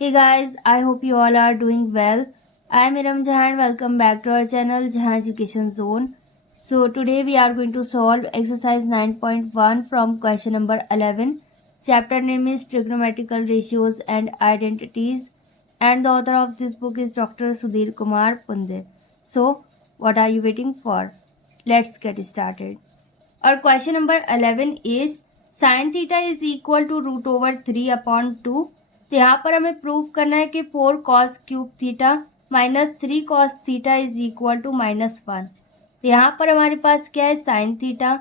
Hey guys, I hope you all are doing well. I am Iram Jahan. Welcome back to our channel Jahan Education Zone. So today we are going to solve exercise 9.1 from question number 11. Chapter name is Trigonometrical Ratios and Identities, and the author of this book is Dr. Sudhir Kumar Punde. So what are you waiting for? Let's get started. Our question number 11 is sin theta is equal to root over 3 upon 2. तो यहाँ पर हमें prove करना है कि 4 cos cube theta minus 3 cos theta is equal to -1। तो यहाँ पर हमारे पास क्या है, साइन थीटा,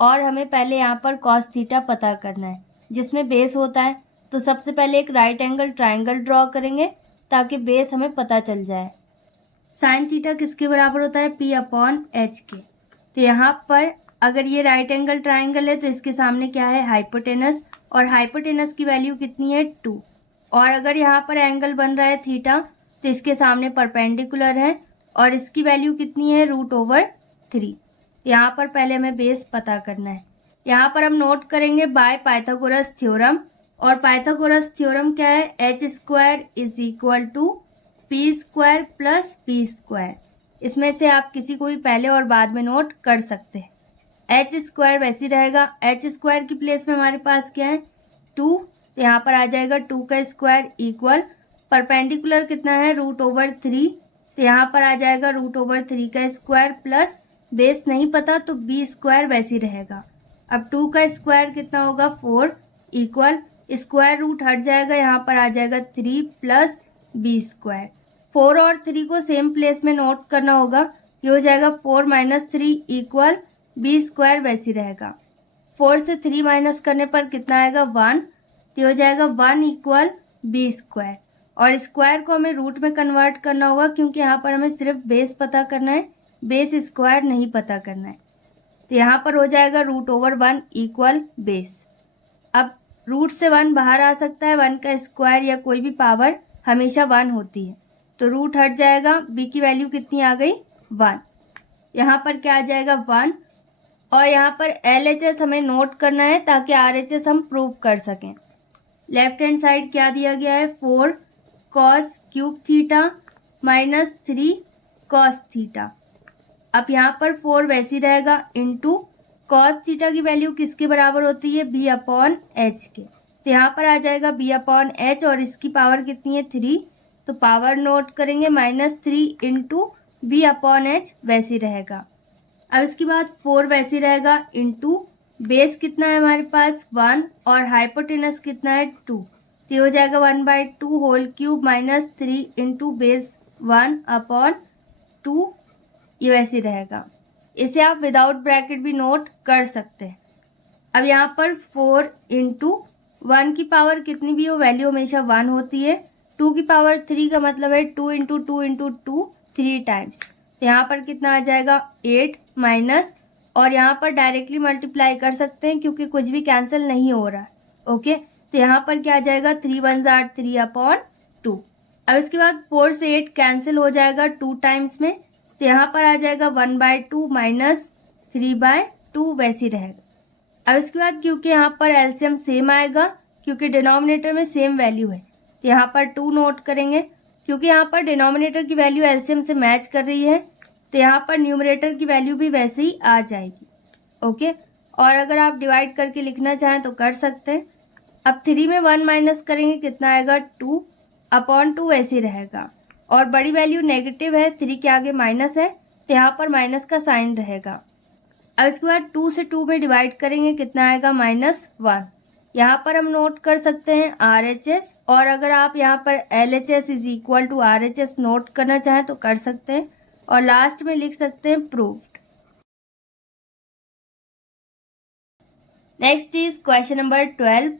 और हमें पहले यहाँ पर cos थीटा पता करना है जिसमें बेस होता है। तो सबसे पहले एक राइट एंगल ट्राइंगल ड्रॉ करेंगे ताकि बेस हमें पता चल जाए। साइन थीटा किसके बराबर होता है, P अपॉन H के। तो यहाँ पर अगर ये राइट एंगल ट्राइंगल है तो इसके सामने क्या है, हाइपोटेनस, और हाइपोटेनस की वैल्यू कितनी है, 2। और अगर यहाँ पर एंगल बन रहा है थीटा तो इसके सामने परपेंडिकुलर है और इसकी वैल्यू कितनी है, √3। यहाँ पर पहले हमें बेस पता करना है। यहाँ पर हम नोट करेंगे बाय पाइथागोरस थ्योरम, और पाइथागोरस थ्योरम क्या है, h² is equal to p² plus p²। इसमें से आप किसी को भी पहले और बाद में नोट कर सकते हैं। h² वैसे रहेगा, h² की प्लेस में हमारे पास क्या है, 2। तो यहाँ पर आ जाएगा 2 का स्क्वायर इक्वल परपेंडिकुलर कितना है, √3। तो यहाँ पर आ जाएगा √3 का स्क्वायर प्लस बेस नहीं पता तो b² वैसे रहेगा। अब 2 का स्क्वायर कितना होगा, 4 इक्वल स्क्वायर रूट हट जाएगा, यहाँ पर आ जाएगा 3 प्लस b²। 4 और 3 को सेम प्लेस में नोट करना होगा। ये हो जाएगा 4 - 3 इक्वल b² वैसी रहेगा। 4 से 3 माइनस करने पर कितना आएगा, 1। तो हो जाएगा 1 इक्वल b²। और स्क्वायर को हमें रूट में कन्वर्ट करना होगा क्योंकि यहाँ पर हमें सिर्फ बेस पता करना है, बेस स्क्वायर नहीं पता करना है। तो यहाँ पर हो जाएगा √1 इक्वल बेस। अब रूट से 1 बाहर आ सकता है, 1 का स्क्वायर या कोई भी पावर हमेशा 1 होती है। तो रूट हट जाएगा, b की वैल्यू कितनी आ गई, 1। यहाँ पर क्या आ जाएगा, 1। और यहाँ पर LHS हमें नोट करना है ताकि RHS हम प्रूव कर सकें। लेफ्ट हैंड साइड क्या दिया गया है, 4 cos cube theta minus 3 cos theta. अब यहाँ पर 4 वैसी रहेगा इंटू cos थीटा की वैल्यू किसके बराबर होती है, b अपॉन h के। तो यहाँ पर आ जाएगा b अपॉन h और इसकी पावर कितनी है, 3। तो पावर नोट करेंगे -3 इंटू b अपॉन h वैसी रहेगा। अब इसके बाद 4 वैसी रहेगा इंटू बेस कितना है हमारे पास, 1, और हाइपोटेनस कितना है, 2। तो ये हो जाएगा 1/2 whole cube -3 into base 1 upon 2, ये वैसे रहेगा। इसे आप विदाउट ब्रैकेट भी नोट कर सकते हैं। अब यहाँ पर 4 इंटू 1 की पावर कितनी भी हो, वैल्यू हमेशा 1 होती है। 2 की पावर 3 का मतलब है 2 इंटू 2 इंटू 2, 3 टाइम्स। तो यहाँ पर कितना आ जाएगा, 8 माइनस, और यहाँ पर डायरेक्टली मल्टीप्लाई कर सकते हैं क्योंकि कुछ भी कैंसिल नहीं हो रहा। ओके, तो यहाँ पर क्या आ जाएगा, 3 1 = 3 अपॉन 2। अब इसके बाद 4 से 8 कैंसिल हो जाएगा 2 टाइम्स में। तो यहाँ पर आ जाएगा 1/2 माइनस 3/2 वैसी रहेगा। अब इसके बाद क्योंकि यहाँ पर एलसीएम सेम आएगा क्योंकि डिनोमिनेटर में सेम वैल्यू है, तो यहाँ पर 2 नोट करेंगे क्योंकि यहाँ पर डिनोमिनेटर की वैल्यू एलसीएम से मैच कर रही है। तो यहाँ पर न्यूमरेटर की वैल्यू भी वैसे ही आ जाएगी। ओके, और अगर आप डिवाइड करके लिखना चाहें तो कर सकते हैं। अब 3 में 1 माइनस करेंगे, कितना आएगा, 2 अपॉन 2 वैसे रहेगा। और बड़ी वैल्यू नेगेटिव है, 3 के आगे माइनस है, तो यहाँ पर माइनस का साइन रहेगा। अब इसके बाद 2 से 2 में डिवाइड करेंगे, कितना आएगा, -1। यहाँ पर हम नोट कर सकते हैं RHS, और अगर आप यहाँ पर LHS is equal to RHS note करना चाहें तो कर सकते हैं, और लास्ट में लिख सकते हैं proved. Next is question number 12।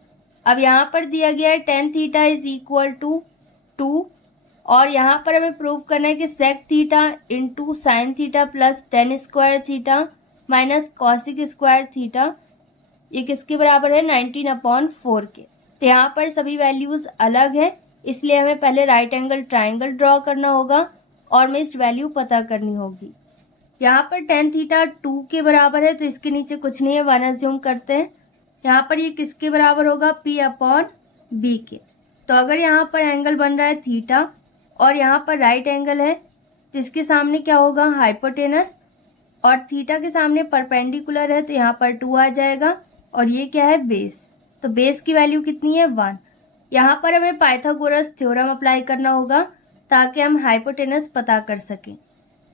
अब यहाँ पर दिया गया है tan theta is equal to 2, और यहाँ पर हमें प्रूव करना है कि sec theta into sine theta plus tan² theta minus cos² theta ये किसके बराबर है, 19/4 के। तो यहाँ पर सभी वैल्यूज अलग है, इसलिए हमें पहले राइट एंगल ट्राइंगल ड्रॉ करना होगा और मिस्ड वैल्यू पता करनी होगी। यहाँ पर tan थीटा 2 के बराबर है तो इसके नीचे कुछ नहीं है, 1 अज्यूम करते हैं। यहाँ पर ये किसके बराबर होगा, P अपॉन B के। तो तो अगर यहाँ पर एंगल बन रहा है थीटा और यहाँ पर राइट एंगल है तो इसके सामने क्या होगा, हाइपोटेनस, और थीटा के सामने परपेंडिकुलर है तो यहाँ पर 2 आ जाएगा, और ये क्या है, बेस। तो बेस की वैल्यू कितनी है, 1। यहाँ पर हमें पाइथागोरस थ्योरम अप्लाई करना होगा ताकि हम हाइपोटेनस पता कर सकें।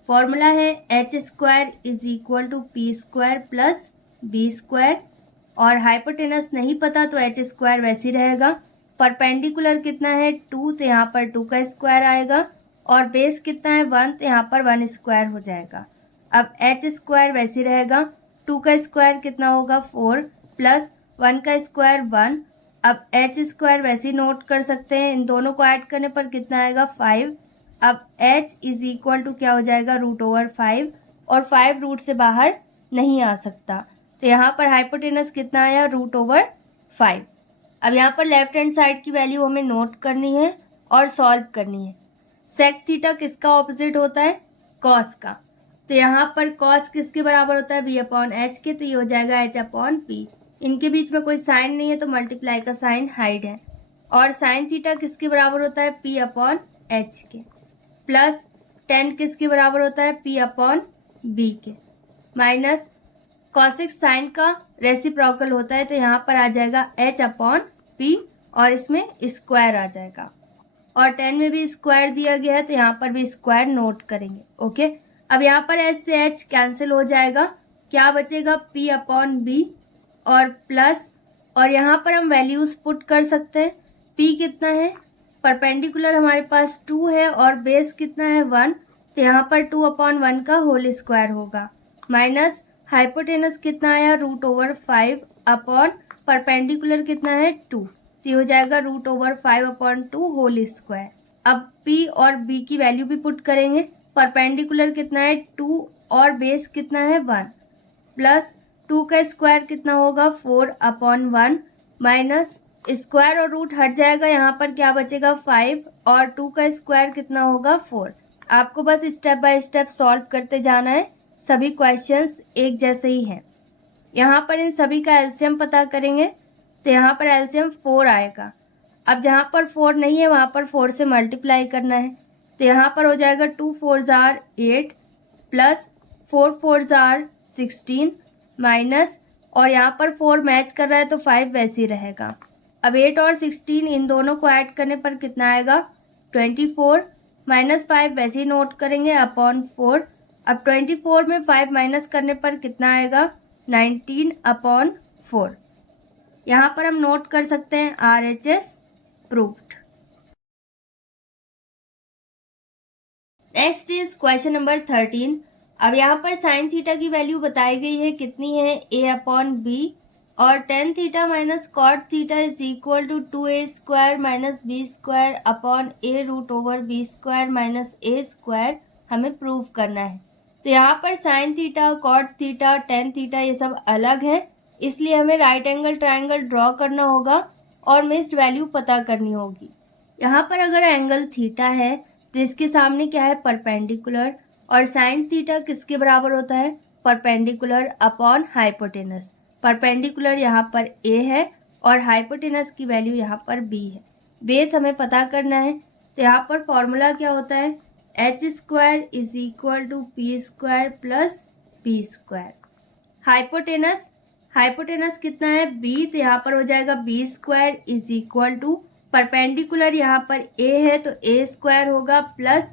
फॉर्मूला है h² is equal to p² plus b², और हाइपोटेनस नहीं पता तो h² वैसे ही रहेगा। परपेंडिकुलर कितना है 2, तो यहाँ पर 2 का स्क्वायर आएगा, और बेस कितना है 1, तो यहाँ पर 1 स्क्वायर हो जाएगा। अब h² वैसे ही रहेगा, 2 का स्क्वायर कितना होगा 4 प्लस 1 का स्क्वायर 1। अब h² वैसे ही नोट कर सकते हैं, इन दोनों को ऐड करने पर कितना आएगा 5। अब h इज इक्वल टू क्या हो जाएगा, √5, और 5 रूट से बाहर नहीं आ सकता, तो यहाँ पर हाइपोटेनस कितना आया, √5। अब यहाँ पर लेफ्ट हैंड साइड की वैल्यू हमें नोट करनी है और सॉल्व करनी है। सेक थीटा किसका ऑपोजिट होता है, कॉस का, तो यहाँ पर कॉस किसके बराबर होता है, b/h के, तो ये हो जाएगा h/p। इनके बीच में कोई साइन नहीं है तो मल्टीप्लाई का साइन हाइड है। और साइन थीटा किसके बराबर होता है, p/h के, प्लस tan किसके बराबर होता है, p/b के, माइनस कॉसिक साइन का रेसिप्रोकल होता है तो यहाँ पर आ जाएगा h/p, और इसमें स्क्वायर आ जाएगा, और 10 में भी स्क्वायर दिया गया है तो यहाँ पर भी स्क्वायर नोट करेंगे। ओके, अब यहाँ पर h से h कैंसिल हो जाएगा, क्या बचेगा, p/b, और प्लस, और यहाँ पर हम वैल्यूज पुट कर सकते हैं। p कितना है, परपेंडिकुलर हमारे पास 2 है और बेस कितना है 1, तो यहाँ पर 2/1 का होल स्क्वायर होगा, माइनस हाइपोटेनस कितना आया, √5 अपॉन परपेंडिकुलर कितना है 2, तो ये हो जाएगा √5/2 होल स्क्वायर। अब p और b की वैल्यू भी पुट करेंगे। परपेंडिकुलर कितना है 2 और बेस कितना है 1, प्लस 2 का स्क्वायर कितना होगा 4/1, माइनस स्क्वायर और रूट हट जाएगा, यहाँ पर क्या बचेगा 5, और 2 का स्क्वायर कितना होगा 4। आपको बस स्टेप बाय स्टेप सॉल्व करते जाना है, सभी क्वेश्चंस एक जैसे ही हैं। यहाँ पर इन सभी का एलसीएम पता करेंगे तो यहाँ पर एलसीएम 4 आएगा। अब जहाँ पर 4 नहीं है वहाँ पर 4 से मल्टीप्लाई करना है, तो यहाँ पर हो जाएगा 2 4 8 प्लस 4 4 16 माइनस, और यहाँ पर 4 मैच कर रहा है तो 5 वैसे ही रहेगा। अब 8 और 16 इन दोनों को ऐड करने पर कितना आएगा, 24, माइनस 5 वैसे ही नोट करेंगे अपॉन 4। अब 24 में 5 माइनस करने पर कितना आएगा, 19/4। यहाँ पर हम नोट कर सकते हैं RHS proved. Next is question number 13। अब यहाँ पर साइन थीटा की वैल्यू बताई गई है, कितनी है, a/b, और tan theta minus cot theta is equal to 2a² minus b² upon a√b² minus a² हमें प्रूव करना है। तो यहाँ पर sine theta, cot theta, tan theta ये सब अलग है, इसलिए हमें राइट एंगल ट्रायंगल ड्रॉ करना होगा और मिस्ड वैल्यू पता करनी होगी। यहाँ पर अगर एंगल थीटा है तो इसके सामने क्या है, परपेंडिकुलर, और साइन थीटा किसके बराबर होता है, परपेंडिकुलर अपॉन हाइपोटेनस। परपेंडिकुलर यहाँ पर a है और हाइपोटेनस की वैल्यू यहाँ पर b है। बेस हमें पता करना है, तो यहाँ पर फॉर्मूला क्या होता है, h² is equal to p² plus b²। Hypotenuse कितना है b, तो यहाँ पर हो जाएगा b² is equal to, perpendicular यहाँ पर a है तो a² होगा, प्लस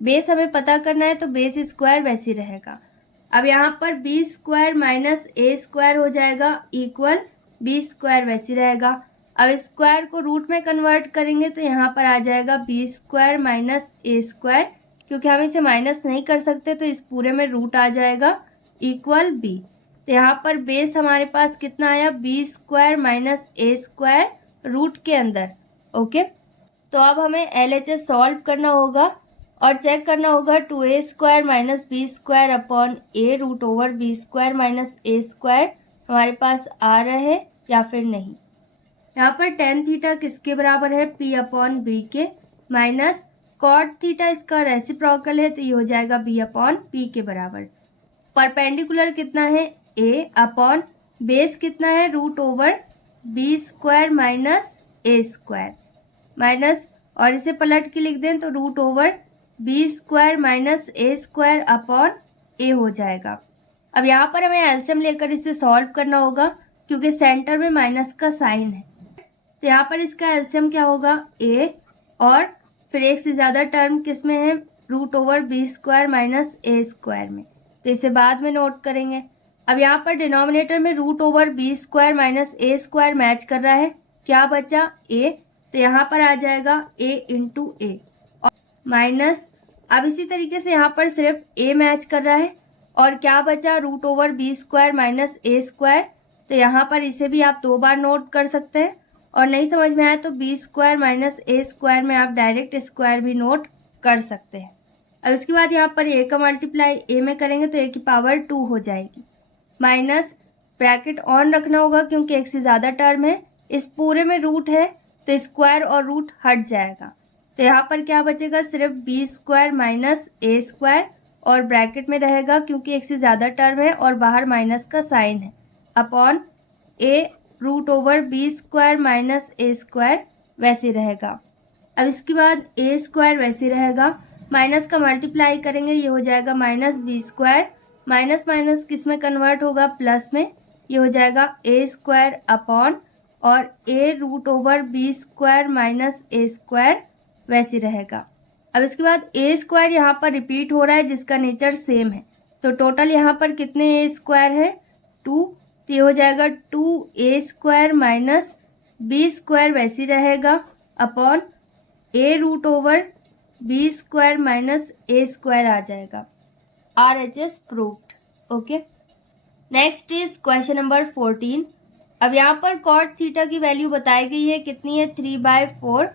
बेस हमें पता करना है तो बेस स्क्वायर वैसे रहेगा। अब यहाँ पर b² माइनस a² हो जाएगा इक्वल b² वैसे रहेगा। अब स्क्वायर को रूट में कन्वर्ट करेंगे तो यहाँ पर आ जाएगा b² माइनस a², क्योंकि हम इसे माइनस नहीं कर सकते तो इस पूरे में रूट आ जाएगा इक्वल b। तो यहाँ पर बेस हमारे पास कितना आया, b² माइनस a² रूट के अंदर। ओके, तो अब हमें LHS सॉल्व करना होगा और चेक करना होगा 2a² minus b² upon a√b² minus a² हमारे पास आ रहा है या फिर नहीं। यहाँ पर tan थीटा किसके बराबर है, p/b के, माइनस cot थीटा इसका रेसिप्रोकल है तो ये हो जाएगा b/p के बराबर। परपेंडिकुलर कितना है a अपॉन बेस कितना है, √b² माइनस a²। माइनस, और इसे पलट के लिख दें तो root over B square minus A square upon A हो जाएगा। अब यहाँ पर हमें एलसीएम लेकर इसे सॉल्व करना होगा क्योंकि सेंटर में माइनस का साइन है। तो यहाँ पर इसका एलसीएम क्या होगा, ए, और फिर एक से ज़्यादा टर्म किस में है, root over B square minus A square में, तो इसे बाद में नोट करेंगे। अब यहाँ पर डिनोमिनेटर में root over B square minus A square match कर रहा है, क्या बचा, ए, तो यहाँ पर आ जाएगा ए इंटू ए और माइनस, अब इसी तरीके से यहाँ पर सिर्फ ए मैच कर रहा है और क्या बचा, root over B square minus A square, तो यहाँ पर इसे भी आप 2 बार नोट कर सकते हैं, और नहीं समझ में आए तो B square minus A square में आप डायरेक्ट स्क्वायर भी नोट कर सकते हैं। अब इसके बाद यहाँ पर ए का मल्टीप्लाई ए में करेंगे तो ए की पावर 2 हो जाएगी, माइनस ब्रैकेट ऑन रखना होगा क्योंकि एक से ज़्यादा टर्म है, इस पूरे में रूट है तो स्क्वायर और रूट हट जाएगा, तो यहाँ पर क्या बचेगा, सिर्फ B square minus A square, और ब्रैकेट में रहेगा क्योंकि एक से ज़्यादा टर्म है और बाहर माइनस का साइन है, upon A root over B square minus A square वैसे रहेगा। अब इसके बाद ए स्क्वायर वैसे रहेगा, माइनस का मल्टीप्लाई करेंगे, ये हो जाएगा minus B square, minus minus किस में कन्वर्ट होगा, प्लस में, ये हो जाएगा ए स्क्वायर अपॉन और A root over B square minus A square वैसे रहेगा। अब इसके बाद ए स्क्वायर यहाँ पर रिपीट हो रहा है जिसका नेचर सेम है, तो टोटल यहाँ पर कितने ए स्क्वायर है, 2, तो ये हो जाएगा 2a square minus B square वैसे रहेगा upon A root over B square minus A square आ जाएगा। RHS proved. Okay, next is question number 14। अब यहाँ पर कॉट थीटा की वैल्यू बताई गई है, कितनी है, 3/4,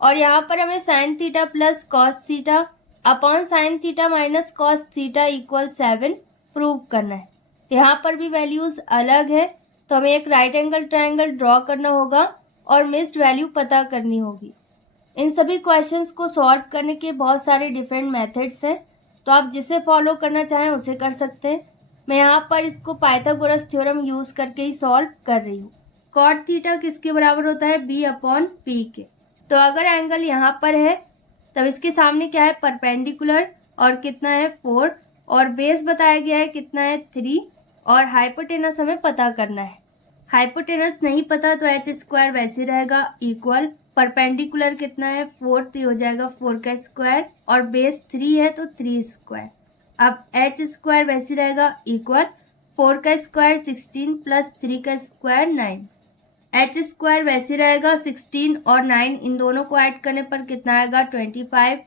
और यहाँ पर हमें sine theta plus cos theta upon sine theta minus cos theta equal 7 prove करना है। यहाँ पर भी वैल्यूज़ अलग है तो हमें एक राइट एंगल ट्रायंगल ड्रॉ करना होगा और मिस्ड वैल्यू पता करनी होगी। इन सभी क्वेश्चंस को सॉल्व करने के बहुत सारे डिफरेंट मेथड्स हैं, तो आप जिसे फॉलो करना चाहें उसे कर सकते हैं। मैं यहाँ पर इसको पाइथागोरस थ्योरम यूज़ करके ही सॉल्व कर रही हूँ। कॉट थीटा किसके बराबर होता है, b अपॉन p के। तो अगर एंगल यहाँ पर है तब इसके सामने क्या है, परपेंडिकुलर, और कितना है 4, और बेस बताया गया है कितना है 3, और हाइपोटेनस हमें पता करना है। हाइपोटेनस नहीं पता तो h स्क्वायर वैसे रहेगा इक्वल, परपेंडिकुलर कितना है 4, तो ये हो जाएगा 4 का स्क्वायर, और बेस 3 है तो 3 स्क्वायर। अब h स्क्वायर वैसे रहेगा इक्वल 4 का स्क्वायर 16 प्लस 3 का स्क्वायर 9। h स्क्वायर वैसे रहेगा 16 और 9, इन दोनों को ऐड करने पर कितना आएगा 25,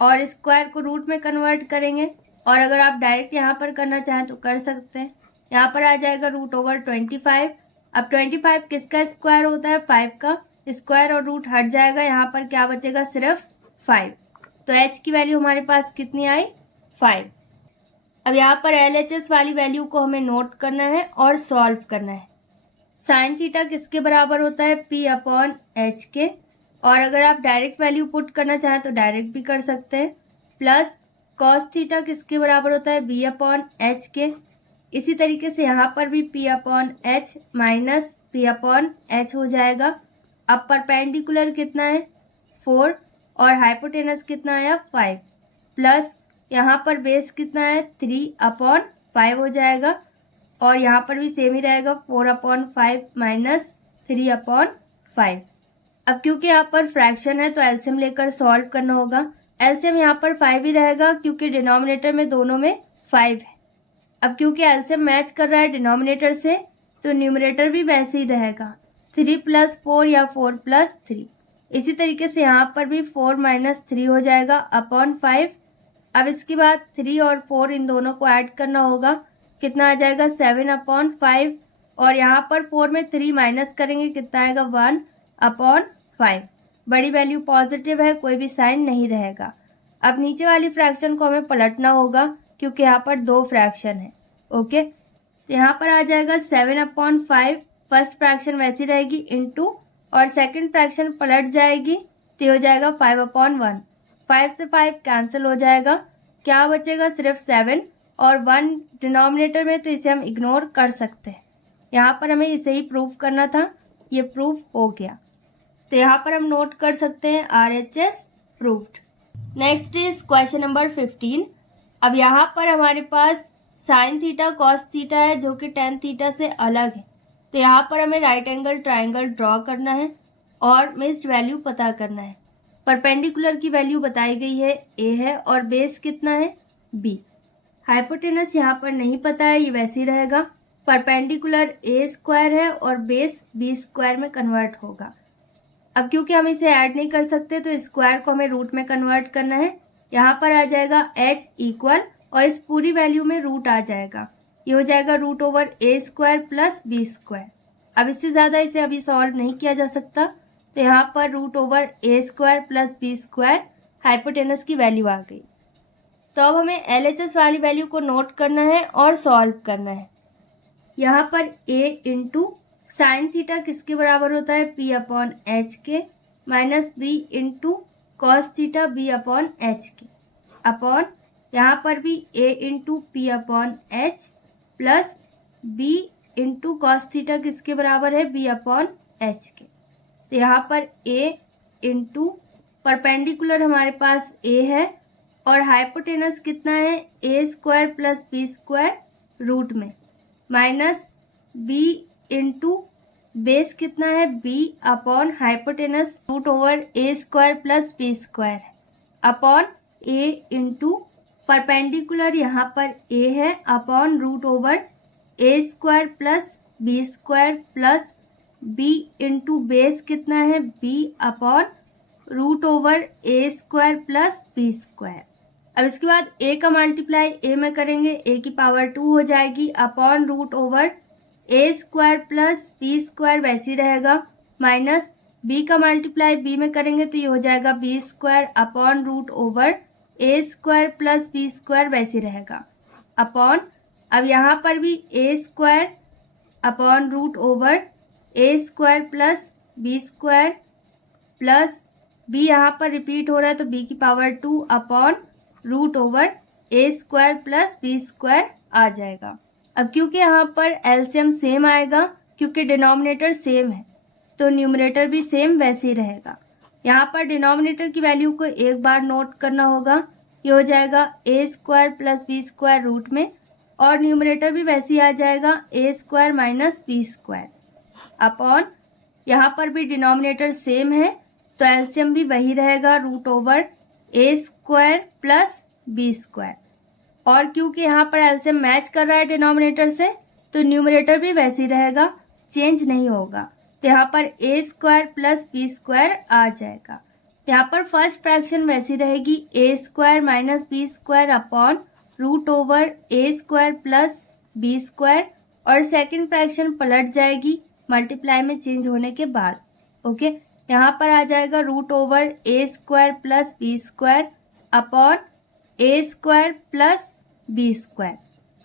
और स्क्वायर को रूट में कन्वर्ट करेंगे, और अगर आप डायरेक्ट यहाँ पर करना चाहें तो कर सकते हैं। यहाँ पर आ जाएगा रूट ओवर 25। अब 25 किसका स्क्वायर होता है, 5 का स्क्वायर, और रूट हट जाएगा, यहाँ पर क्या बचेगा, सिर्फ 5। तो h की वैल्यू हमारे पास कितनी आई, 5। अब यहाँ पर LHS वाली वैल्यू को हमें नोट करना है और सॉल्व करना है। साइन थीटा किसके बराबर होता है, p अपॉन h के, और अगर आप डायरेक्ट वैल्यू पुट करना चाहें तो डायरेक्ट भी कर सकते हैं, प्लस कॉस थीटा किसके बराबर होता है, b अपॉन h के। इसी तरीके से यहाँ पर भी p upon h minus p upon h हो जाएगा। अब परपेंडिकुलर कितना है 4, और हाइपोटेनस कितना आया 5, प्लस यहाँ पर बेस कितना है 3 अपॉन 5 हो जाएगा, और यहाँ पर भी सेम ही रहेगा 4 अपॉन 5 माइनस 3 अपॉन 5। अब क्योंकि यहाँ पर फ्रैक्शन है तो एलसीएम लेकर सॉल्व करना होगा। एलसीएम यहाँ पर 5 ही रहेगा क्योंकि डिनोमिनेटर में दोनों में 5 है। अब क्योंकि एलसीएम मैच कर रहा है डिनोमिनेटर से तो न्यूमरेटर भी वैसे ही रहेगा, 3 + 4 या 4 + 3। इसी तरीके से यहाँ पर भी 4 - 3 हो जाएगा अपॉन 5। अब इसके बाद 3 और 4 इन दोनों को ऐड करना होगा, कितना आ जाएगा 7 अपॉन 5, और यहाँ पर 4 में 3 माइनस करेंगे कितना आएगा 1 अपॉन 5। बड़ी वैल्यू पॉजिटिव है, कोई भी साइन नहीं रहेगा। अब नीचे वाली फ्रैक्शन को हमें पलटना होगा क्योंकि यहाँ पर 2 फ्रैक्शन है। ओके, तो यहाँ पर आ जाएगा 7 अपॉन 5, फर्स्ट फ्रैक्शन वैसी रहेगी इनटू, और सेकंड फ्रैक्शन पलट जाएगी तो हो जाएगा 5 अपॉन 1। 5 से 5 कैंसिल हो जाएगा, क्या बचेगा सिर्फ 7 और 1 डिनोमिनेटर में, तो इसे हम इग्नोर कर सकते हैं। यहाँ पर हमें इसे ही प्रूफ करना था, ये प्रूफ हो गया। तो यहाँ पर हम नोट कर सकते हैं RHS proved. Next is question number 15। अब यहाँ पर हमारे पास साइन थीटा कॉस थीटा है जो कि टेन थीटा से अलग है। तो यहाँ पर हमें राइट एंगल ट्राइंगल ड्रॉ करना है और मिस्ड वैल्यू पता करना है। परपेंडिकुलर की वैल्यू बताई गई है a है और बेस कितना है b। हाइपोटेनस यहाँ पर नहीं पता है, ये वैसे ही रहेगा। परपेंडिकुलर a स्क्वायर है और बेस b स्क्वायर में कन्वर्ट होगा। अब क्योंकि हम इसे ऐड नहीं कर सकते तो स्क्वायर को हमें रूट में कन्वर्ट करना है। यहाँ पर आ जाएगा h इक्वल और इस पूरी वैल्यू में रूट आ जाएगा, ये हो जाएगा root over a square plus b square. अब इससे ज़्यादा इसे अभी सॉल्व नहीं किया जा सकता, तो यहाँ पर root over a square plus b square hypotenuse की वैल्यू आ गई। तो अब हमें LHS वाली वैल्यू को नोट करना है और सॉल्व करना है। यहाँ पर a इंटू साइन थीटा किसके बराबर होता है p अपॉन एच के minus b into cos theta b upon H के अपॉन यहाँ पर भी a into P upon H plus b into cos theta किसके बराबर है b अपॉन एच के। तो यहाँ पर a इंटू परपेंडिकुलर हमारे पास a है और हाइपोटेनस कितना है a square plus b square root में माइनस b इंटू बेस कितना है b upon hypotenuse root over a square plus b square upon a into perpendicular यहाँ पर a है upon root over a square plus b square plus b into base कितना है b upon root over a square plus b square. अब इसके बाद a का multiply a में करेंगे a की पावर 2 हो जाएगी upon root over a square plus b square वैसे ही रहेगा माइनस b का मल्टीप्लाई b में करेंगे तो ये हो जाएगा b square upon root over a square plus b square वैसे ही रहेगा अपॉन अब यहाँ पर भी a square upon root over a square plus b square plus b यहाँ पर रिपीट हो रहा है तो b की power 2 upon root over a square plus b square आ जाएगा। अब क्योंकि यहाँ पर एलसीएम सेम आएगा क्योंकि डिनोमिनेटर सेम है तो न्यूमरेटर भी सेम वैसे ही रहेगा। यहाँ पर डिनोमिनेटर की वैल्यू को एक बार नोट करना होगा, ये हो जाएगा a square plus b square root में और न्यूमरेटर भी वैसे ही आ जाएगा a square minus b square upon यहाँ पर भी डिनोमिनेटर सेम है तो एलसीएम भी वही रहेगा root over a square plus b square और क्योंकि यहाँ पर एलसीएम मैच कर रहा है डिनोमिनेटर से तो न्यूमरेटर भी वैसे ही रहेगा, चेंज नहीं होगा। तो यहाँ पर a square plus b square आ जाएगा। यहाँ पर फर्स्ट फ्रैक्शन वैसी रहेगी a square minus b square upon root over a square plus b square और सेकंड फ्रैक्शन पलट जाएगी मल्टीप्लाई में चेंज होने के बाद। ओके, यहाँ पर आ जाएगा root over a square plus b square upon a square plus b square.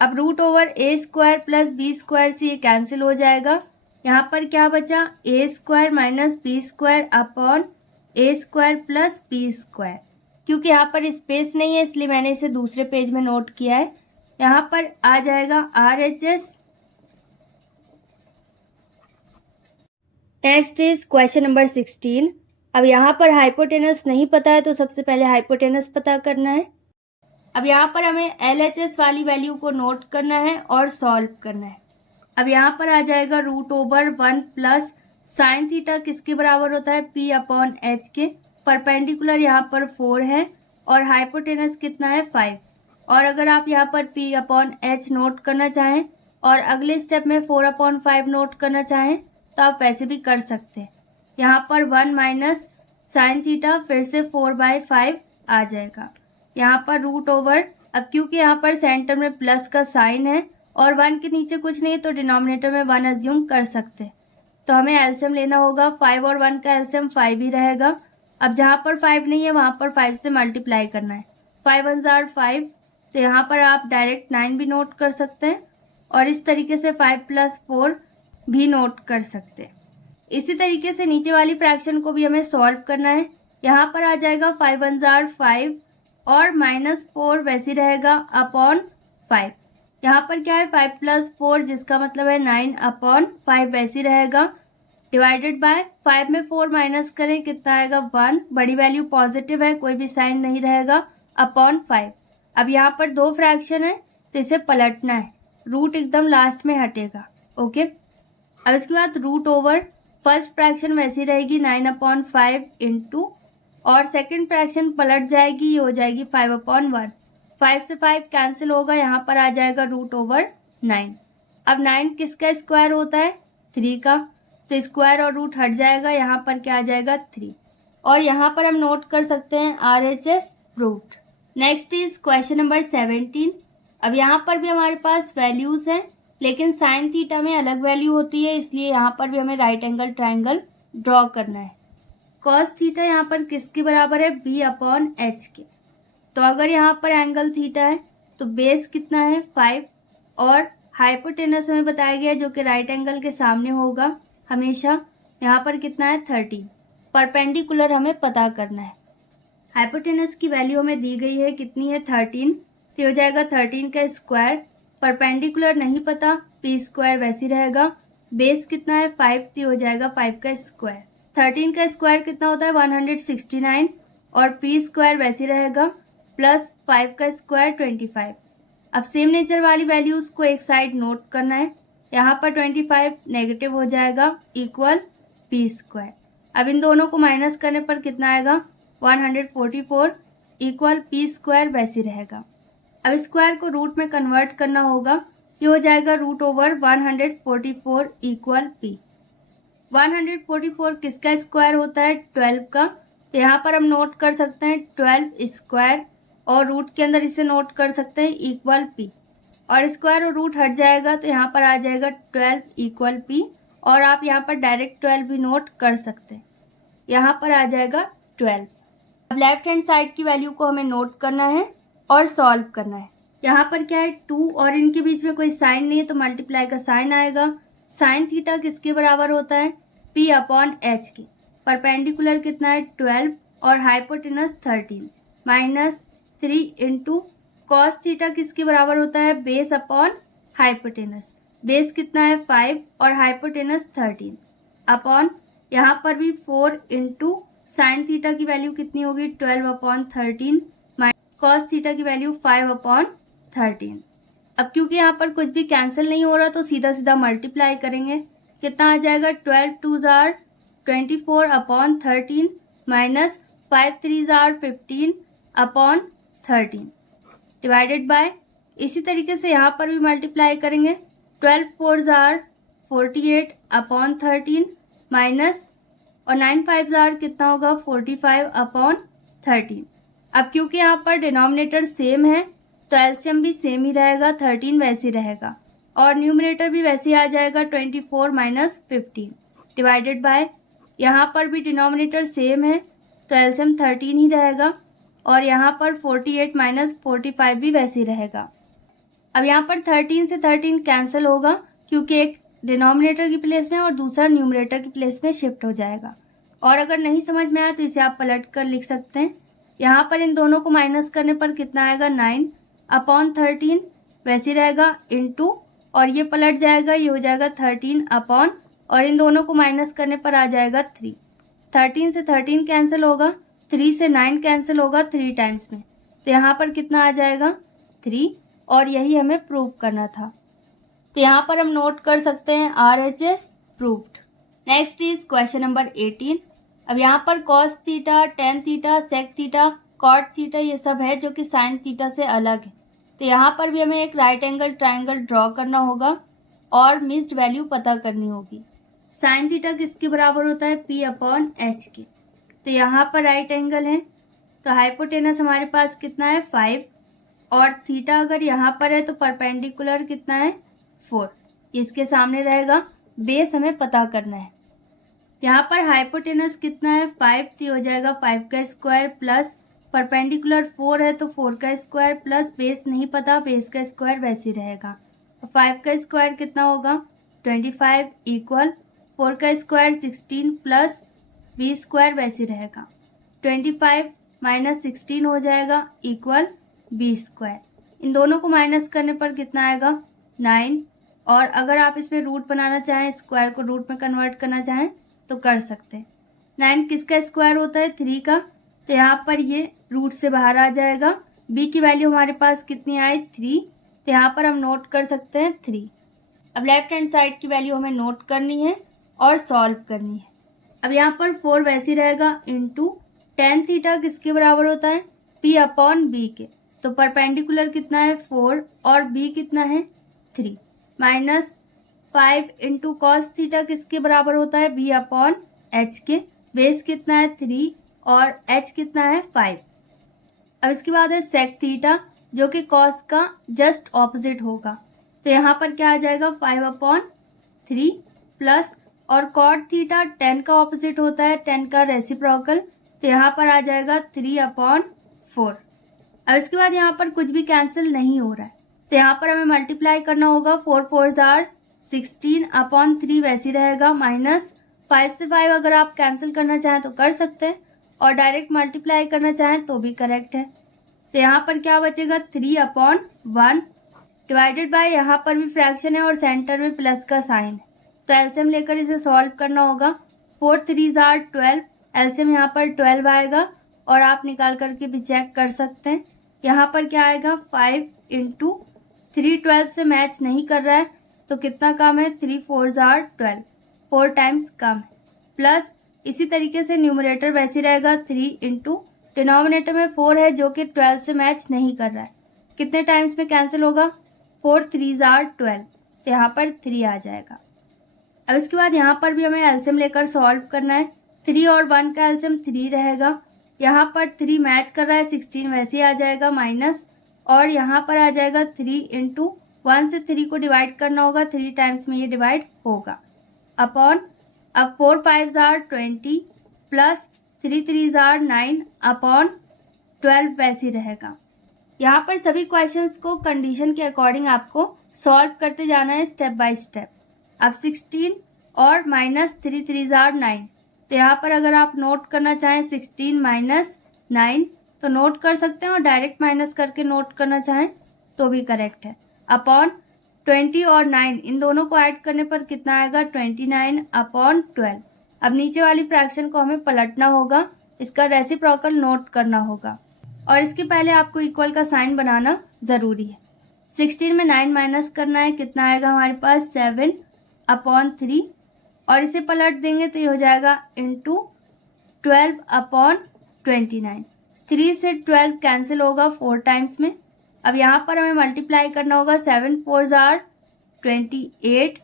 अब root over a square plus b square से ये कैंसिल हो जाएगा। यहाँ पर क्या बचा a square minus b square upon a square plus b square. क्योंकि यहाँ पर स्पेस नहीं है इसलिए मैंने इसे दूसरे पेज में नोट किया है। यहाँ पर आ जाएगा RHS। Next is question number 16। अब यहाँ पर हाइपोटेनस नहीं पता है तो सबसे पहले हाइपोटेनस पता करना है। अब यहाँ पर हमें LHS वाली वैल्यू को नोट करना है और सॉल्व करना है। अब यहाँ पर आ जाएगा root over 1 plus sine theta किसके बराबर होता है p अपॉन एच के। परपेंडिकुलर यहाँ पर 4 है और हाइपोटेनस कितना है 5। और अगर आप यहाँ पर p अपॉन एच नोट करना चाहें और अगले स्टेप में 4 अपॉन 5 नोट करना चाहें तो आप वैसे भी कर सकते हैं। यहाँ पर 1 माइनस साइन थीटा फिर से 4/5 आ जाएगा। यहाँ पर रूट ओवर, अब क्योंकि यहाँ पर सेंटर में प्लस का साइन है और 1 के नीचे कुछ नहीं तो डिनोमिनेटर में 1 अज्यूम कर सकते हैं। तो हमें एलसीएम लेना होगा, 5 और 1 का एलसीएम 5 ही रहेगा। अब जहाँ पर 5 नहीं है वहाँ पर 5 से मल्टीप्लाई करना है। 5 1 जार 5, तो यहाँ पर आप डायरेक्ट 9 भी नोट कर सकते हैं और इस तरीके से 5 + 4 भी नोट कर सकते हैं। इसी तरीके से नीचे वाली फ्रैक्शन को भी हमें सॉल्व करना है। यहाँ पर आ जाएगा 5 1 जार 5 और -4 वैसे रहेगा अपॉन 5। यहाँ पर क्या है 5 + 4 जिसका मतलब है 9 अपॉन 5 वैसे रहेगा। डिवाइडेड बाय 5 में 4 माइनस करें कितना आएगा 1, बड़ी वैल्यू पॉजिटिव है कोई भी साइन नहीं रहेगा, अपॉन 5। अब यहाँ पर 2 फ्रैक्शन है तो इसे पलटना है, रूट एकदम लास्ट में हटेगा। ओके, अब इसके बाद रूट ओवर फर्स्ट फ्रैक्शन वैसी रहेगी 9/5 इंटू, और सेकंड फ्रैक्शन पलट जाएगी, ये हो जाएगी 5/1। 5 से 5 कैंसिल होगा, यहाँ पर आ जाएगा रूट ओवर 9। अब 9 किसका स्क्वायर होता है 3 का, तो स्क्वायर और रूट हट जाएगा, यहाँ पर क्या आ जाएगा 3। और यहाँ पर हम नोट कर सकते हैं RHS proved. Next is question number 17। अब यहाँ पर भी हमारे पास वैल्यूज हैं, लेकिन साइन थीटा में अलग वैल्यू होती है, इसलिए यहाँ पर भी हमें राइट एंगल ट्राइंगल ड्रॉ करना है। कॉस थीटा यहाँ पर किसके बराबर है B/H के। तो अगर यहाँ पर एंगल थीटा है तो बेस कितना है 5, और हाइपोटेनस हमें बताया गया है जो कि राइट एंगल के सामने होगा हमेशा, यहाँ पर कितना है 13। परपेंडिकुलर हमें पता करना है। हाइपोटेनस की वैल्यू हमें दी गई है कितनी है 13, तो हो जाएगा 13 का स्क्वायर। परपेंडिकुलर नहीं पता, p² वैसी रहेगा। बेस कितना है 5, तो हो जाएगा 5 का स्क्वायर। 13 का स्क्वायर कितना होता है 169, और p² वैसी रहेगा, प्लस 5 का स्क्वायर 25। अब सेम नेचर वाली वैल्यूज को एक साइड नोट करना है, यहाँ पर 25 नेगेटिव हो जाएगा, इक्वल p²। अब इन दोनों को माइनस करने पर कितना आएगा 144, इक्वल p² वैसी रहेगा। अब स्क्वायर को रूट में कन्वर्ट करना होगा, ये हो जाएगा रूट ओवर 144 इक्वल p। 144 किसका स्क्वायर होता है 12 का, तो यहाँ पर हम नोट कर सकते हैं 12 स्क्वायर, और रूट के अंदर इसे नोट कर सकते हैं इक्वल p, और स्क्वायर और रूट हट जाएगा तो यहाँ पर आ जाएगा 12 इक्वल p, और आप यहाँ पर डायरेक्ट 12 भी नोट कर सकते हैं, यहाँ पर आ जाएगा 12। अब लेफ्ट हैंड साइड की वैल्यू को हमें नोट करना है और सॉल्व करना है। यहाँ पर क्या है 2 और इनके बीच में कोई साइन नहीं है तो मल्टीप्लाई का साइन आएगा। साइन थीटा किसके बराबर होता है P/H के। परपेंडिकुलर कितना है 12 और hypotenuse 13, minus 3 into cos theta किसके बराबर होता है बेस अपॉन हाइपोटेनस। बेस कितना है 5 और हाइपोटेनस 13, अपॉन यहाँ पर भी 4 इंटू साइन थीटा की वैल्यू कितनी होगी 12/13, कॉस थीटा की वैल्यू 5/13। अब क्योंकि यहाँ पर कुछ भी कैंसिल नहीं हो रहा तो सीधा सीधा मल्टीप्लाई करेंगे, कितना आ जाएगा 12 2s are 24/13 minus 5 3s are 15/13 divided by, इसी तरीके से यहाँ पर भी मल्टीप्लाई करेंगे, 12 4s are 48/13 माइनस, और 9 5s are कितना होगा 45/13। अब क्योंकि यहाँ पर डिनोमिनेटर सेम है तो एलसीएम भी सेम ही रहेगा, 13 वैसे रहेगा, और न्यूमरेटर भी वैसे आ जाएगा 24 माइनस 15 डिवाइडेड बाय, यहाँ पर भी डिनोमिनेटर सेम है तो एलसीएम 13 ही रहेगा, और यहाँ पर 48 माइनस 45 भी वैसे ही रहेगा। अब यहाँ पर 13 से 13 कैंसिल होगा क्योंकि एक डिनोमिनेटर की प्लेस में और दूसरा न्यूमरेटर की प्लेस में शिफ्ट हो जाएगा। और अगर नहीं समझ में आया तो इसे आप पलट कर लिख सकते हैं। यहाँ पर इन दोनों को माइनस करने पर कितना आएगा 9/13 वैसे रहेगा, इंटू, और ये पलट जाएगा, ये हो जाएगा 13 अपॉन, और इन दोनों को माइनस करने पर आ जाएगा 3। 13 से 13 कैंसिल होगा, 3 से 9 कैंसिल होगा 3 टाइम्स में, तो यहाँ पर कितना आ जाएगा 3, और यही हमें प्रूव करना था। तो यहाँ पर हम नोट कर सकते हैं RHS proved. Next is question number 18। अब यहाँ पर cos theta, tan theta, sec theta, cot theta ये सब है जो कि साइन थीटा से अलग है। तो यहाँ पर भी हमें एक राइट एंगल ट्राइंगल ड्रॉ करना होगा और मिस्ड वैल्यू पता करनी होगी। साइन थीटा किसके बराबर होता है P/H के। तो यहाँ पर राइट एंगल है तो हाइपोटेनस हमारे पास कितना है 5, और थीटा अगर यहाँ पर है तो परपेंडिकुलर कितना है 4, इसके सामने रहेगा। बेस हमें पता करना है। यहाँ पर हाइपोटेनस कितना है 5, तो हो जाएगा 5 का स्क्वायर, प्लस परपेंडिकुलर 4 है तो 4 का स्क्वायर, प्लस बेस नहीं पता, बेस का स्क्वायर वैसे ही रहेगा। 5 का स्क्वायर कितना होगा 25 इक्वल 4 का स्क्वायर 16 प्लस b² वैसे रहेगा। 25 माइनस 16 हो जाएगा इक्वल b²। इन दोनों को माइनस करने पर कितना आएगा 9, और अगर आप इसमें रूट बनाना चाहें, स्क्वायर को रूट में कन्वर्ट करना चाहें तो कर सकते हैं। 9 किसका स्क्वायर होता है? 3 का। तो यहाँ पर ये रूट से बाहर आ जाएगा। b की वैल्यू हमारे पास कितनी आई? 3। तो यहाँ पर हम नोट कर सकते हैं 3। अब लेफ्ट हैंड साइड की वैल्यू हमें नोट करनी है और सॉल्व करनी है। अब यहाँ पर 4 वैसे रहेगा इंटू tan थीटा किसके बराबर होता है? p अपॉन b के। तो परपेंडिकुलर कितना है? 4 और b कितना है? 3 माइनस 5 इंटू कॉस थीटा किसके बराबर होता है? b अपॉन h के। बेस कितना है? 3 और h कितना है? 5। अब इसके बाद है सेक थीटा जो कि कॉस का जस्ट ऑपोजिट होगा। तो यहाँ पर क्या आ जाएगा? 5 अपॉन 3 प्लस और कॉट थीटा tan का ऑपोजिट होता है, tan का रेसिप्रोकल। तो यहाँ पर आ जाएगा 3 अपॉन 4। अब इसके बाद यहाँ पर कुछ भी कैंसिल नहीं हो रहा है, तो यहाँ पर हमें मल्टीप्लाई करना होगा। 4 4 आर 16 अपॉन 3 वैसे रहेगा, माइनस 5 से 5 अगर आप कैंसिल करना चाहें तो कर सकते हैं और डायरेक्ट मल्टीप्लाई करना चाहें तो भी करेक्ट है। तो यहाँ पर क्या बचेगा? 3 अपॉन 1 डिवाइडेड बाय, यहाँ पर भी फ्रैक्शन है और सेंटर में प्लस का साइन है, तो एलसीएम लेकर इसे सॉल्व करना होगा। 4 3 आर 12, एलसीएम यहाँ पर 12 आएगा और आप निकाल करके भी चेक कर सकते हैं। यहाँ पर क्या आएगा? 5 इंटू 3 12 से मैच नहीं कर रहा है, तो कितना कम है? 3 4 आर 12, 4 टाइम्स कम है। प्लस इसी तरीके से न्यूमरेटर वैसे रहेगा 3 इंटू डिनोमिनेटर में 4 है जो कि 12 से मैच नहीं कर रहा है, कितने टाइम्स में कैंसिल होगा? 4 3 आर 12, तो यहाँ पर 3 आ जाएगा। अब इसके बाद यहाँ पर भी हमें एलसीएम लेकर सॉल्व करना है। 3 और 1 का एलसीएम 3 रहेगा, यहाँ पर 3 मैच कर रहा है, 16 वैसे ही आ जाएगा माइनस, और यहाँ पर आ जाएगा 3 इंटू 1 से 3 को डिवाइड करना होगा, 3 टाइम्स में ये डिवाइड होगा अपॉन, अब 4 5 आर 20 प्लस 3 3 आर 9 अपॉन 12 वैसे रहेगा। यहाँ पर सभी क्वेश्चंस को कंडीशन के अकॉर्डिंग आपको सॉल्व करते जाना है स्टेप बाय स्टेप। अब 16 और माइनस 3 3 आर 9, तो यहाँ पर अगर आप नोट करना चाहें 16 माइनस 9 तो नोट कर सकते हैं और डायरेक्ट माइनस करके नोट करना चाहें तो भी करेक्ट है, अपॉन 20 और 9 इन दोनों को ऐड करने पर कितना आएगा? 29 अपॉन 12। अब नीचे वाली फ्रैक्शन को हमें पलटना होगा, इसका रेसिप्रोकल नोट करना होगा और इसके पहले आपको इक्वल का साइन बनाना ज़रूरी है। 16 में 9 माइनस करना है, कितना आएगा हमारे पास? 7 अपॉन 3, और इसे पलट देंगे तो ये हो जाएगा इंटू 12 अपॉन 29। 3 से 12 कैंसिल होगा 4 टाइम्स में। अब यहाँ पर हमें मल्टीप्लाई करना होगा, 7 4 आर 28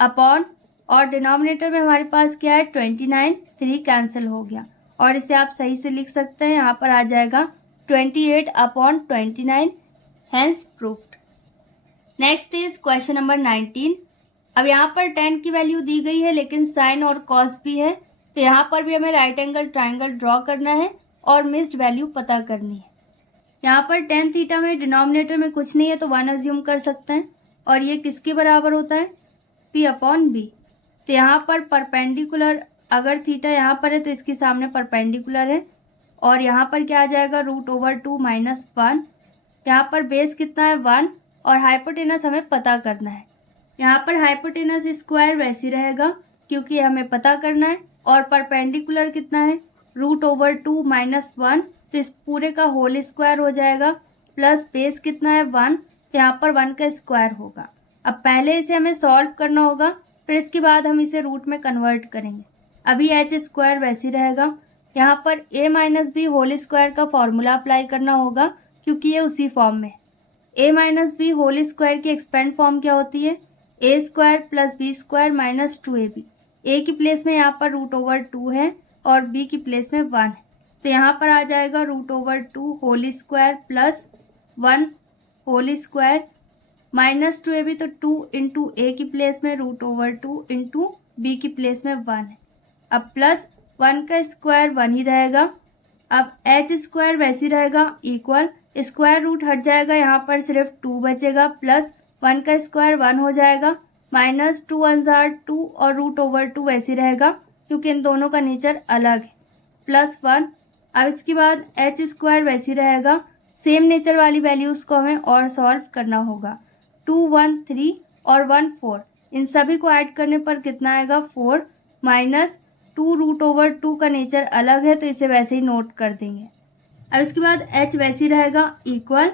अपॉन, और डिनोमिनेटर में हमारे पास क्या है? 29, 3 कैंसिल हो गया और इसे आप सही से लिख सकते हैं, यहाँ पर आ जाएगा 28 upon 29, hence proved. Next is question number 19। अब यहाँ पर tan की वैल्यू दी गई है लेकिन साइन और कॉस भी है, तो यहाँ पर भी हमें राइट एंगल ट्राइंगल ड्रॉ करना है और मिस्ड वैल्यू पता करनी है। यहाँ पर tan थीटा में डिनोमिनेटर में कुछ नहीं है तो 1 अज्यूम कर सकते हैं, और ये किसके बराबर होता है? p upon b। तो यहाँ पर परपेंडिकुलर, अगर थीटा यहाँ पर है तो इसके सामने परपेंडिकुलर है, और यहाँ पर क्या आ जाएगा? √/2 माइनस 1। यहाँ पर बेस कितना है? 1, और हाइपोटेनस हमें पता करना है। यहाँ पर हाइपोटेनस स्क्वायर वैसे रहेगा क्योंकि हमें पता करना है, और परपेंडिकुलर कितना है? √/2 माइनस 1, तो इस पूरे का होल स्क्वायर हो जाएगा, प्लस बेस कितना है? 1, यहाँ पर 1 का स्क्वायर होगा। अब पहले इसे हमें सॉल्व करना होगा, फिर इसके बाद हम इसे रूट में कन्वर्ट करेंगे। अभी h स्क्वायर वैसे रहेगा, यहाँ पर a minus B whole square का फॉर्मूला अप्लाई करना होगा क्योंकि ये उसी फॉर्म में। a minus B whole square की एक्सपेंड फॉर्म क्या होती है? a square plus B square minus 2ab। a की प्लेस में यहाँ पर √/2 है और b की प्लेस में 1 है, तो यहाँ पर आ जाएगा √/2 whole square plus 1 whole square minus 2ab, तो 2 इंटू ए की प्लेस में √/2 इंटू बी की प्लेस में 1 है। अब प्लस 1 का स्क्वायर 1 ही रहेगा। अब h स्क्वायर वैसे रहेगा इक्वल, स्क्वायर रूट हट जाएगा, यहाँ पर सिर्फ 2 बचेगा, प्लस 1 का स्क्वायर 1 हो जाएगा, माइनस 2 1 आर 2 और √/2 वैसे रहेगा क्योंकि इन दोनों का नेचर अलग है, प्लस 1। अब इसके बाद h स्क्वायर वैसे रहेगा, सेम नेचर वाली वैल्यूज़ को हमें और सॉल्व करना होगा। 2 1 3 और 1 4, इन सभी को ऐड करने पर कितना आएगा? 4 माइनस 2√/2 का नेचर अलग है तो इसे वैसे ही नोट कर देंगे। अब इसके बाद h वैसे ही रहेगा इक्वल,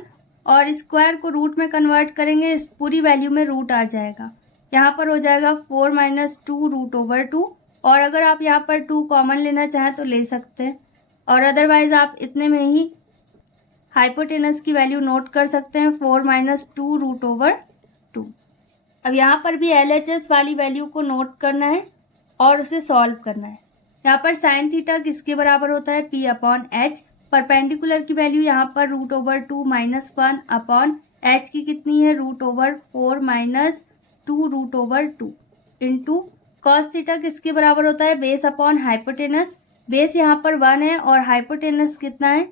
और स्क्वायर को रूट में कन्वर्ट करेंगे, इस पूरी वैल्यू में रूट आ जाएगा। यहाँ पर हो जाएगा 4 - 2√/2, और अगर आप यहाँ पर 2 कॉमन लेना चाहें तो ले सकते हैं, और अदरवाइज आप इतने में ही हाइपोटेनस की वैल्यू नोट कर सकते हैं 4 - 2√/2। अब यहाँ पर भी LHS वाली वैल्यू को नोट करना है और उसे सॉल्व करना है। यहाँ पर साइन थीटा किसके बराबर होता है, P/H। परपेंडिकुलर की वैल्यू यहाँ पर √/2 - 1 अपॉन h की कितनी है, √4 - 2√/2 इंटू कॉस थीटा किसके बराबर होता है, बेस अपॉन हाइपोटेनस। बेस यहाँ पर 1 है और हाइपोटेनस कितना है,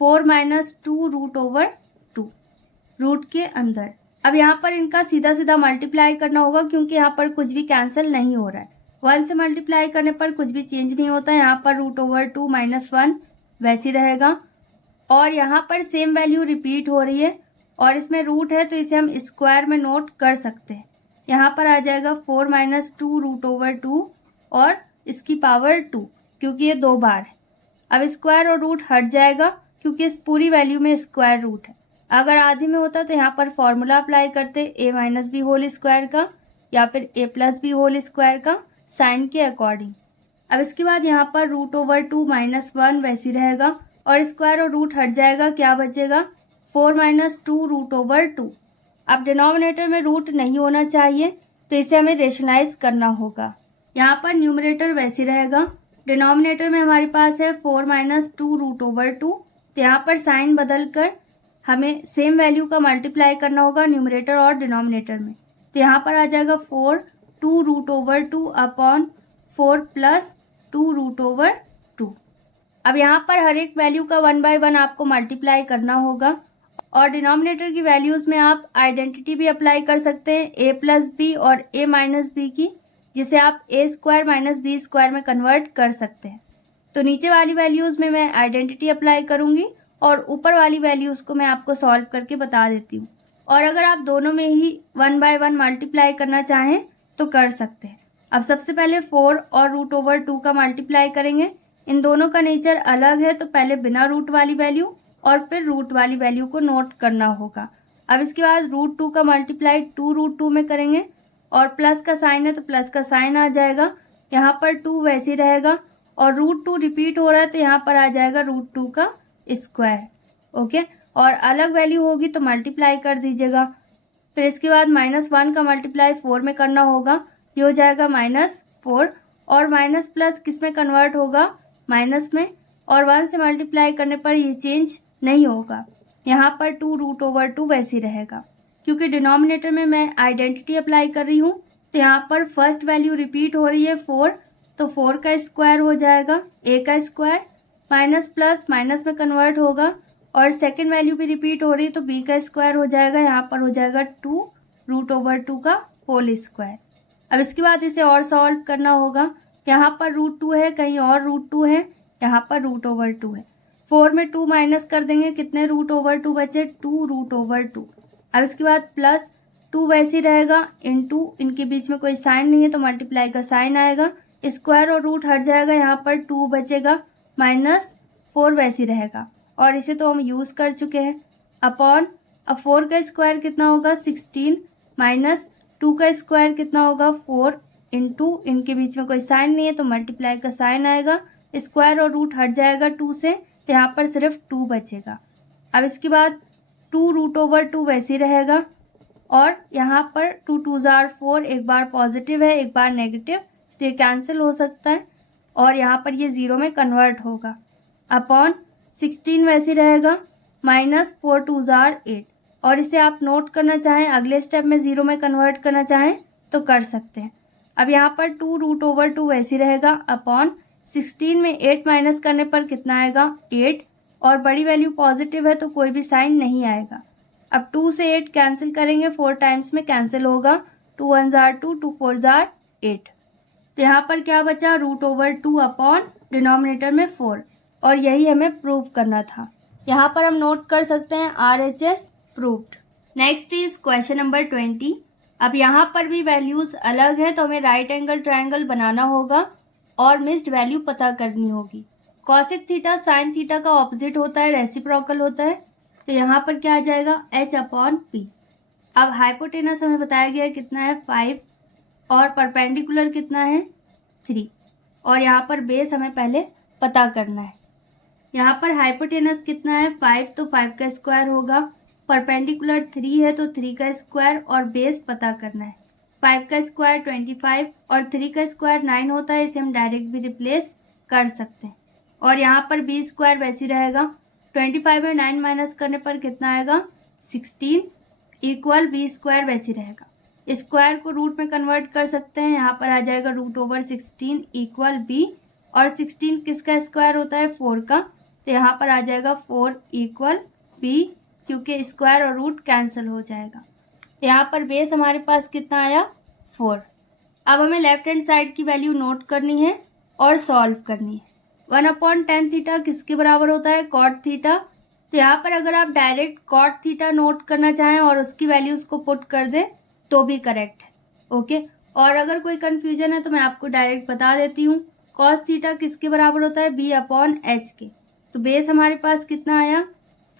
4 - 2√/2 रूट के अंदर। अब यहाँ पर इनका सीधा सीधा मल्टीप्लाई करना होगा क्योंकि यहाँ पर कुछ भी कैंसिल नहीं हो रहा है। 1 से मल्टीप्लाई करने पर कुछ भी चेंज नहीं होता है। यहाँ पर √/2 - 1 वैसी रहेगा, और यहाँ पर सेम वैल्यू रिपीट हो रही है और इसमें रूट है तो इसे हम स्क्वायर में नोट कर सकते हैं। यहाँ पर आ जाएगा 4 - 2√/2 और इसकी पावर 2, क्योंकि ये 2 बार है। अब स्क्वायर और रूट हट जाएगा क्योंकि इस पूरी वैल्यू में स्क्वायर रूट है। अगर आधे में होता तो यहाँ पर फॉर्मूला अप्लाई करते a - b होल स्क्वायर का या फिर a + b होल स्क्वायर का साइन के अकॉर्डिंग। अब इसके बाद यहाँ पर √/2 - 1 वैसी रहेगा और स्क्वायर और रूट हट जाएगा, क्या बचेगा, 4 - 2√/2। अब डिनोमिनेटर में रूट नहीं होना चाहिए तो इसे हमें रेशनलाइज करना होगा। यहाँ पर न्यूमरेटर वैसी रहेगा, डिनोमिनेटर में हमारे पास है 4 - 2√/2, तो यहाँ पर साइन बदल कर हमें सेम वैल्यू का मल्टीप्लाई करना होगा न्यूमरेटर और डिनोमिनेटर में। तो यहाँ पर आ जाएगा 4 2√/2 अपॉन 4 + 2√/2। अब यहाँ पर हर एक वैल्यू का 1 बाय 1 आपको मल्टीप्लाई करना होगा, और डिनोमिनेटर की वैल्यूज़ में आप आइडेंटिटी भी अप्लाई कर सकते हैं a + b और a - b की, जिसे आप a² - b² में कन्वर्ट कर सकते हैं। तो नीचे वाली वैल्यूज़ में मैं आइडेंटिटी अप्लाई करूँगी और ऊपर वाली वैल्यूज़ को मैं आपको सॉल्व करके बता देती हूँ, और अगर आप दोनों में ही 1 बाय 1 मल्टीप्लाई करना चाहें तो कर सकते हैं। अब सबसे पहले 4 और √/2 का मल्टीप्लाई करेंगे। इन दोनों का नेचर अलग है तो पहले बिना रूट वाली वैल्यू और फिर रूट वाली वैल्यू को नोट करना होगा। अब इसके बाद √2 का मल्टीप्लाई 2√2 में करेंगे, और प्लस का साइन है तो प्लस का साइन आ जाएगा। यहाँ पर 2 वैसे रहेगा और √2 रिपीट हो रहा है तो यहाँ पर आ जाएगा √2 का स्क्वायर। ओके, और अलग वैल्यू होगी तो मल्टीप्लाई कर दीजिएगा। फिर इसके बाद -1 का मल्टीप्लाई 4 में करना होगा, ये हो जाएगा -4, और माइनस प्लस किस में कन्वर्ट होगा, माइनस में, और 1 से मल्टीप्लाई करने पर ये चेंज नहीं होगा। यहाँ पर 2√/2 वैसे रहेगा। क्योंकि डिनोमिनेटर में मैं आइडेंटिटी अप्लाई कर रही हूँ तो यहाँ पर फर्स्ट वैल्यू रिपीट हो रही है 4, तो 4 का स्क्वायर हो जाएगा a का स्क्वायर, माइनस प्लस माइनस में कन्वर्ट होगा, और सेकेंड वैल्यू भी रिपीट हो रही है तो b का स्क्वायर हो जाएगा, यहाँ पर हो जाएगा 2√/2 का होल स्क्वायर। अब इसके बाद इसे और सॉल्व करना होगा। यहाँ पर √2 है, कहीं और √2 है, यहाँ पर √/2 है। 4 में 2 माइनस कर देंगे, कितने √/2 बचे, 2√/2। अब इसके बाद प्लस 2 वैसे ही रहेगा, इनटू इनके बीच में कोई साइन नहीं है तो मल्टीप्लाई का साइन आएगा, स्क्वायर और रूट हट जाएगा, यहाँ पर 2 बचेगा, -4 वैसे रहेगा, और इसे तो हम यूज़ कर चुके हैं, अपॉन अब 4 का स्क्वायर कितना होगा 16, माइनस 2 का स्क्वायर कितना होगा 4, इंटू इनके बीच में कोई साइन नहीं है तो मल्टीप्लाई का साइन आएगा, स्क्वायर और रूट हट जाएगा 2 से, तो यहाँ पर सिर्फ 2 बचेगा। अब इसके बाद 2√/2 वैसे ही रहेगा, और यहाँ पर 2 2s are 4, एक बार पॉजिटिव है एक बार नेगेटिव, तो ये कैंसिल हो सकता है, और यहाँ पर ये 0 में कन्वर्ट होगा, अपॉन 16 वैसे रहेगा, -4 2s are 8, और इसे आप नोट करना चाहें अगले स्टेप में 0 में कन्वर्ट करना चाहें तो कर सकते हैं। अब यहाँ पर 2√/2 वैसे रहेगा, अपॉन 16 में 8 माइनस करने पर कितना आएगा 8, और बड़ी वैल्यू पॉजिटिव है तो कोई भी साइन नहीं आएगा। अब 2 से 8 कैंसिल करेंगे, 4 टाइम्स में कैंसिल होगा, 2 1s are 2, 2 4s are 8, तो यहाँ पर क्या बचा √/2 अपॉन डिनोमिनेटर में 4, और यही हमें प्रूव करना था। यहाँ पर हम नोट कर सकते हैं RHS proved. Next is question number 20। अब यहाँ पर भी वैल्यूज़ अलग है तो हमें राइट एंगल ट्रायंगल बनाना होगा, और मिस्ड वैल्यू पता करनी होगी। कॉसेक थीटा साइन थीटा का ऑपोजिट होता है, रेसिप्रोकल होता है, तो यहाँ पर क्या आ जाएगा h/p। अब हाइपोटेनस हमें बताया गया है कितना है 5 और परपेंडिकुलर कितना है 3 और यहाँ पर बेस हमें पहले पता करना है। यहाँ पर हाइपोटेनस कितना है 5 तो 5 का स्क्वायर होगा, परपेंडिकुलर 3 है तो 3 का स्क्वायर और बेस पता करना है। 5 का स्क्वायर 25 और 3 का स्क्वायर 9 होता है, इसे हम डायरेक्ट भी रिप्लेस कर सकते हैं। और यहाँ पर बी स्क्वायर वैसे रहेगा, 25 में 9 माइनस करने पर कितना आएगा 16 इक्वल बी स्क्वायर वैसे रहेगा। स्क्वायर को रूट में कन्वर्ट कर सकते हैं, यहाँ पर आ जाएगा √16 इक्वल बी और 16 किसका स्क्वायर होता है 4 का, तो यहाँ पर आ जाएगा 4 इक्वल बी क्योंकि स्क्वायर और रूट कैंसिल हो जाएगा। तो यहाँ पर बेस हमारे पास कितना आया 4। अब हमें लेफ्ट हैंड साइड की वैल्यू नोट करनी है और सॉल्व करनी है। 1/tan थीटा किसके बराबर होता है कॉट थीटा, तो यहाँ पर अगर आप डायरेक्ट कॉट थीटा नोट करना चाहें और उसकी वैल्यूज़ को पुट कर दें तो भी करेक्ट है। ओके, और अगर कोई कन्फ्यूजन है तो मैं आपको डायरेक्ट बता देती हूँ। कॉस थीटा किसके बराबर होता है b/h के, तो बेस हमारे पास कितना आया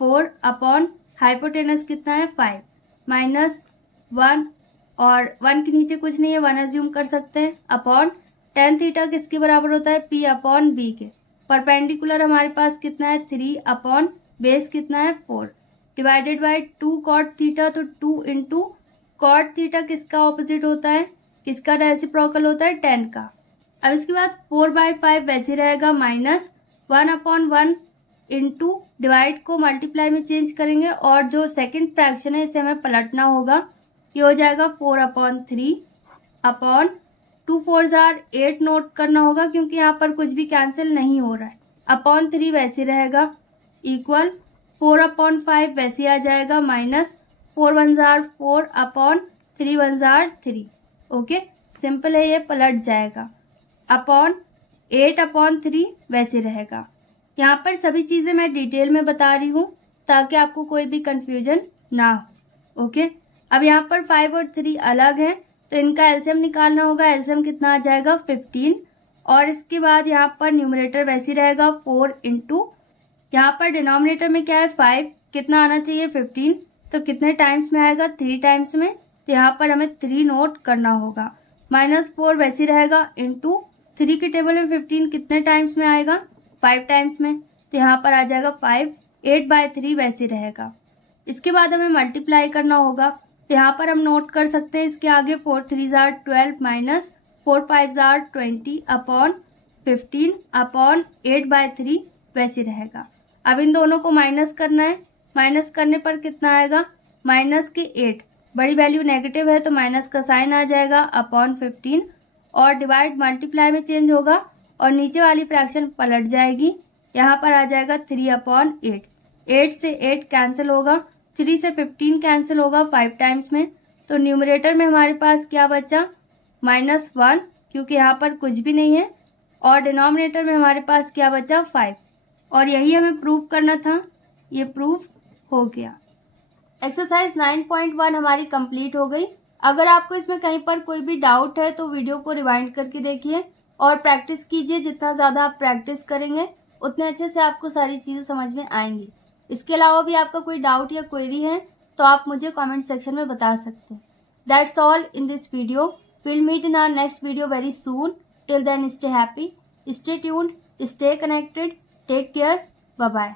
4 अपॉन हाइपोटेनस कितना है 5 माइनस 1 और 1 के नीचे कुछ नहीं है 1 एज्यूम कर सकते हैं अपॉन tan थीटा किसके बराबर होता है p/b के। परपेंडिकुलर हमारे पास कितना है 3 अपॉन बेस कितना है 4 डिवाइडेड बाय 2 कॉट थीटा, तो 2 इंटू कॉट थीटा किसका ऑपोजिट होता है, किसका रेसिप्रोकल होता है 10 का। अब इसके बाद 4/5 वैसे रहेगा माइनस 1/1 इंटू डिवाइड को मल्टीप्लाई में चेंज करेंगे और जो सेकंड फ्रैक्शन है इसे हमें पलटना होगा। ये हो जाएगा 4/3 अपॉन 2 4 8 नोट करना होगा क्योंकि यहाँ पर कुछ भी कैंसिल नहीं हो रहा है, अपॉन 3 वैसे रहेगा इक्वल 4/5 वैसे आ जाएगा माइनस 4 1 4 अपॉन 3 1 3। ओके, सिंपल है, ये पलट जाएगा अपॉन 8/3 वैसे रहेगा। यहाँ पर सभी चीज़ें मैं डिटेल में बता रही हूँ ताकि आपको कोई भी कंफ्यूजन ना हो। ओके, अब यहाँ पर 5 और 3 अलग हैं तो इनका एलसीएम निकालना होगा। एलसीएम कितना आ जाएगा 15 और इसके बाद यहाँ पर न्यूमरेटर वैसे रहेगा 4 इंटू यहाँ पर डिनोमिनेटर में क्या है 5, कितना आना चाहिए 15, तो कितने टाइम्स में आएगा 3 टाइम्स में, तो यहाँ पर हमें 3 नोट करना होगा। -4 वैसे रहेगा इंटू 3 के टेबल में 15 कितने टाइम्स में आएगा 5 टाइम्स में, तो यहाँ पर आ जाएगा 5 8/3 वैसे रहेगा। इसके बाद हमें मल्टीप्लाई करना होगा, तो यहाँ पर हम नोट कर सकते हैं इसके आगे 4 3 12 माइनस 4 5 20 अपॉन 15 अपॉन 8/3 वैसे रहेगा। अब इन दोनों को माइनस करना है, माइनस करने पर कितना आएगा माइनस के 8, बड़ी वैल्यू नेगेटिव है तो माइनस का साइन आ जाएगा अपॉन 15 और डिवाइड मल्टीप्लाई में चेंज होगा और नीचे वाली फ्रैक्शन पलट जाएगी। यहाँ पर आ जाएगा 3/8, 8 से 8 कैंसिल होगा, 3 से 15 कैंसिल होगा 5 टाइम्स में, तो न्यूमरेटर में हमारे पास क्या बचा -1 क्योंकि यहाँ पर कुछ भी नहीं है और डिनोमिनेटर में हमारे पास क्या बचा 5 और यही हमें प्रूव करना था, ये प्रूव हो गया। एक्सरसाइज 9.1 हमारी कंप्लीट हो गई। अगर आपको इसमें कहीं पर कोई भी डाउट है तो वीडियो को रिवाइंड करके देखिए और प्रैक्टिस कीजिए। जितना ज़्यादा आप प्रैक्टिस करेंगे उतने अच्छे से आपको सारी चीज़ें समझ में आएंगी। इसके अलावा भी आपका कोई डाउट या क्वेरी है तो आप मुझे कमेंट सेक्शन में बता सकते हैं। That's all in this video. Will meet in our next video very soon. Till then stay happy, stay tuned, stay connected, take care, bye bye.